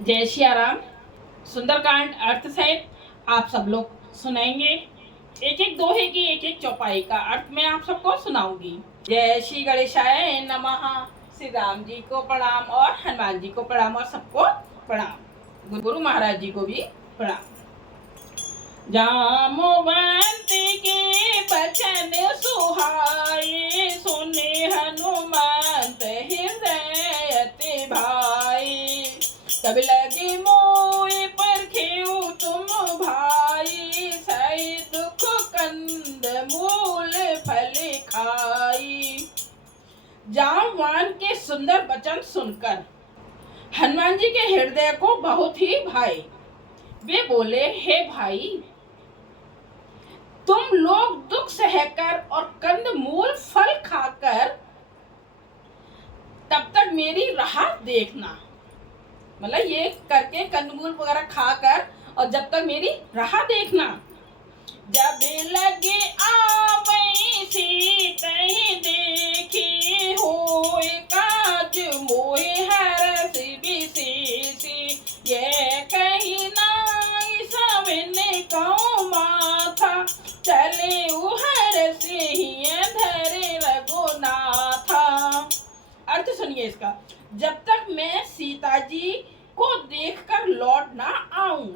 जय सिया राम। सुंदरकांड अर्थ सहित आप सब लोग सुनाएंगे। एक एक दोहे की एक एक चौपाई का अर्थ मैं आप सबको सुनाऊंगी। जय श्री गणेशाय नमः। श्री राम जी को प्रणाम और हनुमान जी को प्रणाम और सबको प्रणाम। गुरु महाराज जी को भी प्रणाम। जामवंत के बचन सुहाए, सुने हनुमंत हृदय अति भाई। तब लगे मोए पर खेऊ तुम भाई, सही दुख कंद मूल फल खाई। जामवान के सुंदर वचन सुनकर हनुमान जी के हृदय को बहुत ही भाई। वे बोले, हे भाई, तुम लोग दुख सहकर और कंद मूल फल खाकर तब तक मेरी राह देखना। मतलब ये करके कंदमूल वगैरह खाकर और जब तक मेरी राह देखना। जब लगे आवै सीतहि देखी, होए काज मोहे हरस विशेषी। ये कही नाई सविन कौ माथा, चले उहर से धरे रघुनाथा। अर्थ सुनिए इसका। जब तक मैं सीता जी को देखकर लौट ना आऊं,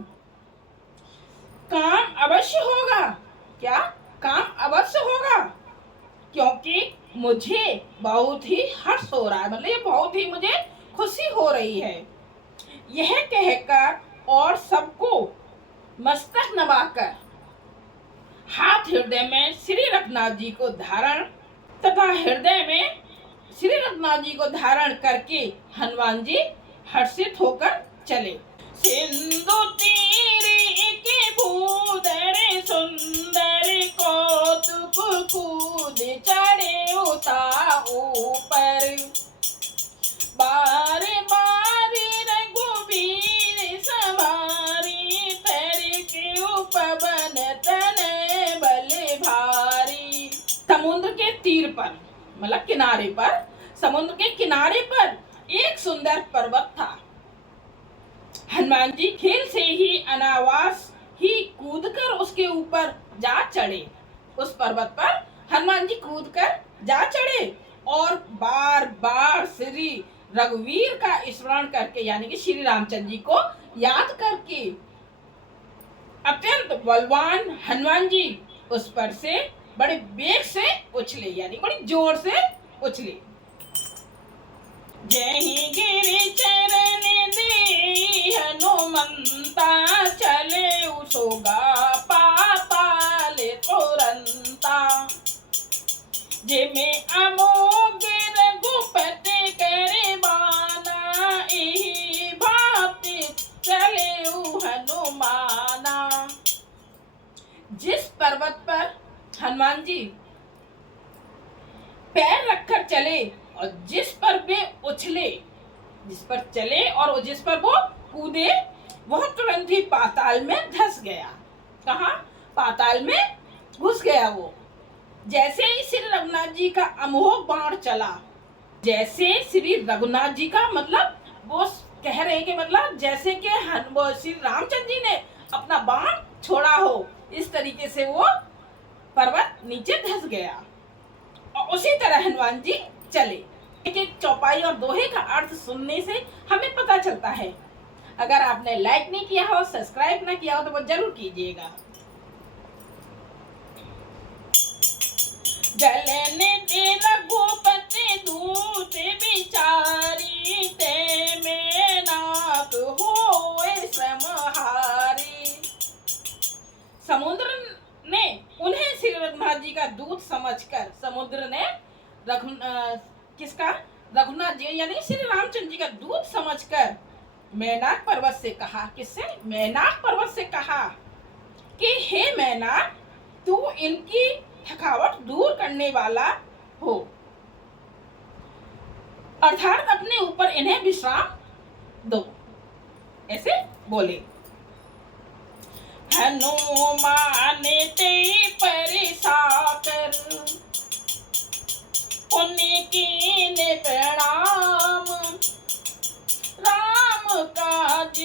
काम अवश्य होगा। क्या काम अवश्य होगा? क्योंकि मुझे बहुत ही हर्ष हो रहा है, मतलब ये बहुत ही मुझे खुशी हो रही है। यह कहकर और सबको मस्तक नवाकर हाथ हृदय में श्री रघुनाथ जी को धारण तथा हृदय में श्री रघुनाथ जी को धारण करके हनुमान जी हर्षित होकर चले। सिंधु तीरे के भूधर सुंदर, कौतुक कूद चढ़े उता ऊपर। बार बार रघुवीर सवारी, तर के उपवन तन बल भारी। समुद्र के तीर पर, मतलब किनारे पर, समुद्र के किनारे पर एक सुंदर पर्वत था। हनुमान जी खेल से ही अनायास ही कूदकर उसके ऊपर जा चढ़े। उस पर्वत पर हनुमान जी कूदकर जा चढ़े और बार बार श्री रघुवीर का स्मरण करके, यानी कि श्री रामचंद्र जी को याद करके अत्यंत बलवान हनुमान जी उस पर से बड़े वेग से उछले, यानी बड़ी जोर से उछले। जय गिरि चरण दे हनुमंता, चले उसोगा पाताल तुरंता। जिमे अमोघ रघुपति करे बाना, एही भांति चले हनुमाना। जिस पर्वत पर हनुमान जी पैर रखकर चले और जिस पर वे उछले, जिस पर चले और जिस पर वो कूदे, वह तुरंत ही पाताल में धंस गया। कहाँ? पाताल में घुस गया वो। जैसे ही श्री रघुनाथ जी का अमोघ बाण चला, जैसे श्री रघुनाथ जी का, मतलब वो कह रहे कि मतलब जैसे कि श्री रामचंद्र जी ने अपना बाण छोड़ा हो, इस तरीके से वो पर्वत नीचे धंस गया और उसी तरह हनुमान जी चले। एक एक चौपाई और दोहे का अर्थ सुनने से हमें पता चलता है। अगर आपने लाइक नहीं किया हो, सब्सक्राइब ना किया हो, तो वो जरूर कीजिएगा। गलन दे रघुपति दूत बिचारी, ते में नाक होए श्रमहारी। समुद्र ने उन्हें श्री रघुनाथ जी का दूत समझकर, समुद्र ने रघुनाथ जी यानी श्री रामचंद्र जी का दूत समझकर मैनाक पर्वत से कहा। किससे? मैनाक पर्वत से कहा कि हे मैनाक, तू इनकी थकावट दूर करने वाला हो, अर्थात अपने ऊपर इन्हें विश्राम दो। ऐसे बोले। हनुमान ते परिसाकर, पुण्य कीन प्रणाम। राम काज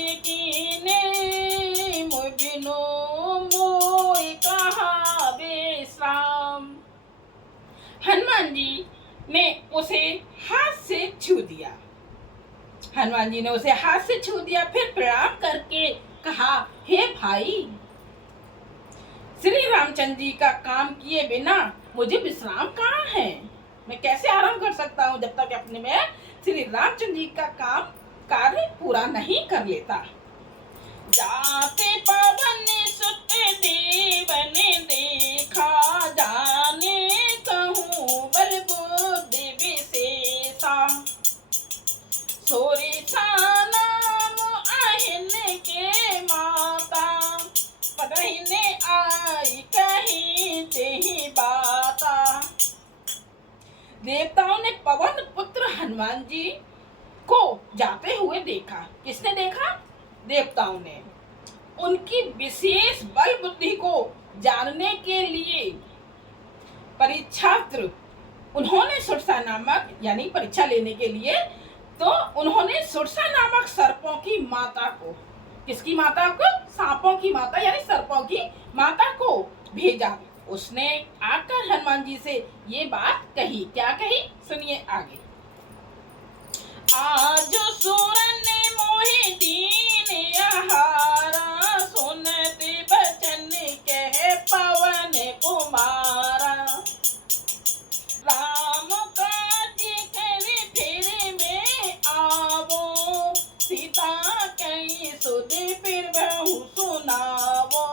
हनुमान जी ने उसे हाथ से छू दिया। हनुमान जी ने उसे हाथ से छू दिया, फिर प्रणाम करके कहा, हे भाई, श्री रामचंद्र जी का काम किए बिना मुझे विश्राम कहाँ है? मैं कैसे आराम कर सकता हूँ जब तक अपने में श्री रामचंद्र जी का काम कार्य पूरा नहीं कर लेता। जाते पवन सुत देवन देखा, जाने कहूँ बल बुद्धि विशेषा, सोरिसा नाम अहिन के माता, पदहिने आई कहीं तेहि बाता। देवताओं ने पवन पुत्र हनुमान जी को जाते हुए देखा। किसने देखा? देवताओं ने। उनकी विशेष बल बुद्धि को जानने के लिए परीक्षार्थ उन्होंने सुरसा नामक, यानी परीक्षा लेने के लिए, तो उन्होंने सुरसा नामक सर्पों की माता को, किसकी माता को? सांपों की माता यानी सर्पों की माता को भेजा। उसने आकर हनुमान जी से ये बात कही। क्या कही? सुनिए आगे। आज सूरन मोहि दीन आहारा, सुनति बचन कहे पवन कुमारा, राम काज कर फिर में आवो, सीता कई सुधि फिर बहु सुनावो।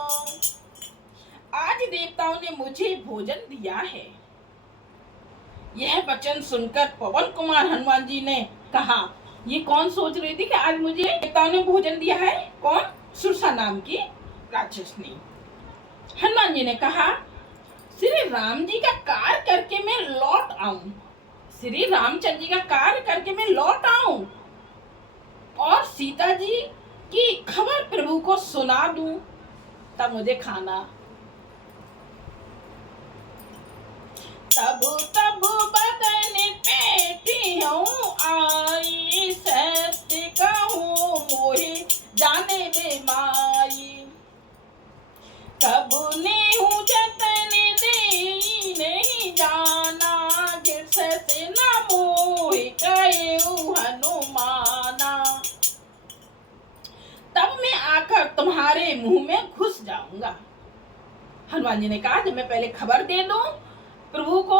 आज देवताओं ने मुझे भोजन दिया है। यह वचन सुनकर पवन कुमार हनुमान जी ने कहा, ये कौन सोच रही थी कि आज मुझे देवताओं ने भोजन दिया है? कौन? सुरसा नाम की राक्षस ने। हनुमान जी ने कहा, श्री राम जी का कार्य करके मैं लौट आऊं, श्री रामचंद्र जी का कार्य करके मैं लौट आऊं और सीता जी की खबर प्रभु को सुना दूं, तब मुझे खाना। तब तब बदन पेटी हूँ आई, सत्य कहूँ मोहि जाने दे माई, कब ने हूँ जतन दे नहीं जाना, गिरसत न मोहि कहूँ हनुमाना। तब मैं आकर तुम्हारे मुंह में घुस जाऊंगा। हनुमान जी ने कहा, जब मैं पहले खबर दे दूं प्रभु को,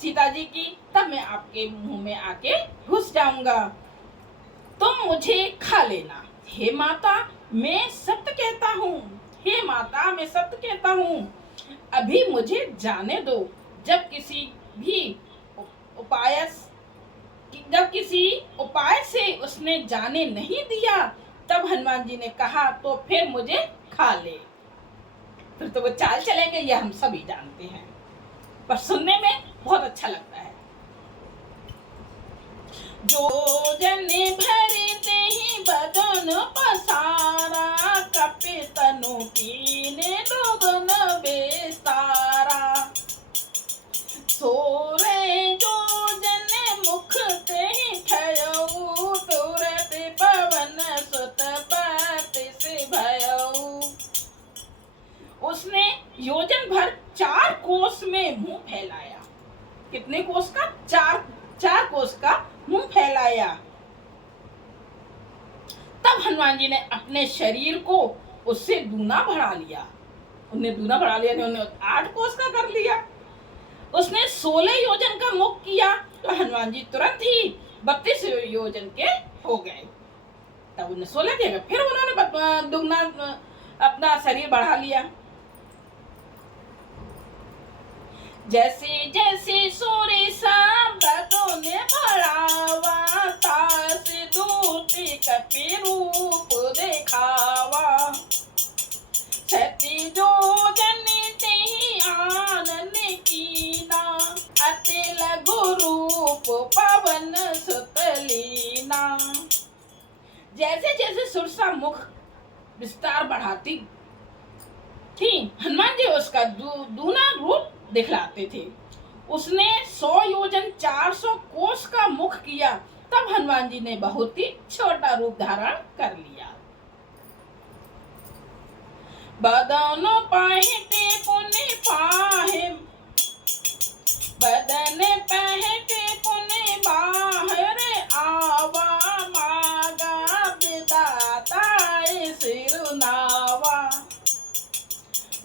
सीता जी की, तब मैं आपके मुंह में आके घुस जाऊंगा, तुम मुझे खा लेना। हे माता, मैं सत्य कहता हूँ, हे माता, मैं सत्य कहता हूँ, अभी मुझे जाने दो। जब किसी उपाय से उसने जाने नहीं दिया, तब हनुमान जी ने कहा, तो फिर मुझे खा ले। फिर तो वो चाल चलेंगे, ये हम सभी जानते हैं, पर सुनने में बहुत अच्छा लगता है। जो जन भरते ही बदन पसारा, कपि तनु कीने दुगुन बेसारा, सोरे जो जन मुख ते थयऊ, तुरत पवन सुत बत्तीस भयऊ। उसने योजन भर 4 कोस में मुंह फैलाया। कितने कोस का? 4 कोस का मुंह फैलाया। तब हनुमान जी ने अपने शरीर को उससे दूना बढ़ा लिया। उन्हें दूना बढ़ा लिया, उन्होंने 8 कोस का कर लिया। उसने 16 योजन का मुख किया, तो हनुमान जी तुरंत ही 32 योजन के हो गए। तब उन्हें 16 किया, फिर उन्होंने दुगना अपना शरीर बढ़ा लिया। जैसे जैसे सूर्य बदन बढ़ावा, तास दूती कपि रूप देखावा, सती जो जन तेहि आनन कीना, अति लघु रूप पवन सुत लीना। जैसे जैसे सुरसा मुख विस्तार बढ़ाती थी, हनुमान जी उसका दूना रूप दिखलाते थे। उसने 100 योजन 400 कोस का मुख किया, तब हनुमान जी ने बहुत ही छोटा रूप धारण कर लिया। बदन पाहिते पुनि पाहे, बदन पहटे पुनि बाहर आवा, मागा विदाता सिरुनावा।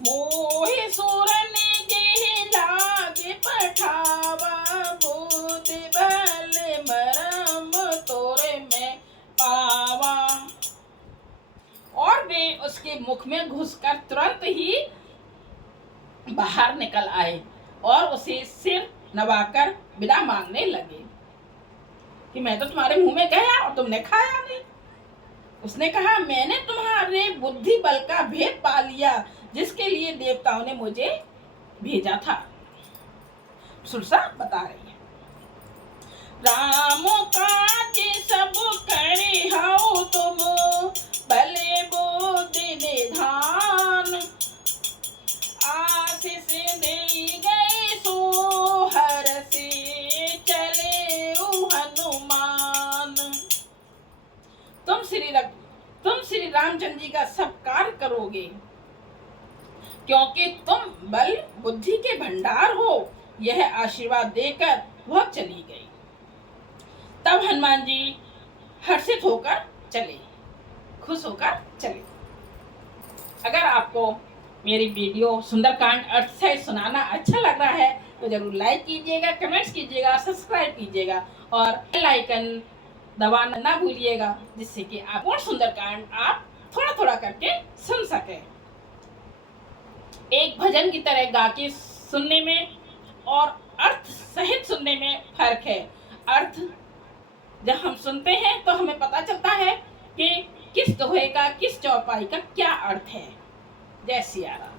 मोहि सुरन जेहि लागे पठावा, बुद्धि बल मरम तोरे में पावा। और वे उसके मुख में घुसकर तुरंत ही बाहर निकल आए और उसे सिर नवाकर विदा मांगने लगे कि मैं तो तुम्हारे मुंह में गया और तुमने खाया नहीं। उसने कहा, मैंने तुम्हारे बुद्धि बल का भेद पा लिया जिसके लिए देवताओं ने मुझे भेजा था। सुरसा बता रही है, राम काज सब करे हाउ तुम, भले बुद्धि निधान। आशीष दे गए सो हरषि, चले हनुमान। तुम श्री रामचंद्र जी का सब कार्य करोगे क्योंकि तुम बल बुद्धि के भंडार हो। यह आशीर्वाद देकर वह चली गई। तब हनुमान जी हर्षित होकर चले, खुश होकर चले। अगर आपको मेरी वीडियो सुंदरकांड अर्थ सहित सुनाना अच्छा लग रहा है तो जरूर लाइक कीजिएगा, कमेंट्स कीजिएगा, सब्सक्राइब कीजिएगा और बेल आइकन दबाना ना भूलिएगा, जिससे कि आप और सुंदरकांड आप थोड़ा थोड़ा करके सुन सकें। एक भजन की तरह गा के सुनने में और अर्थ सहित सुनने में फर्क है। अर्थ जब हम सुनते हैं तो हमें पता चलता है कि किस दोहे का, किस चौपाई का क्या अर्थ है। जय सिया राम।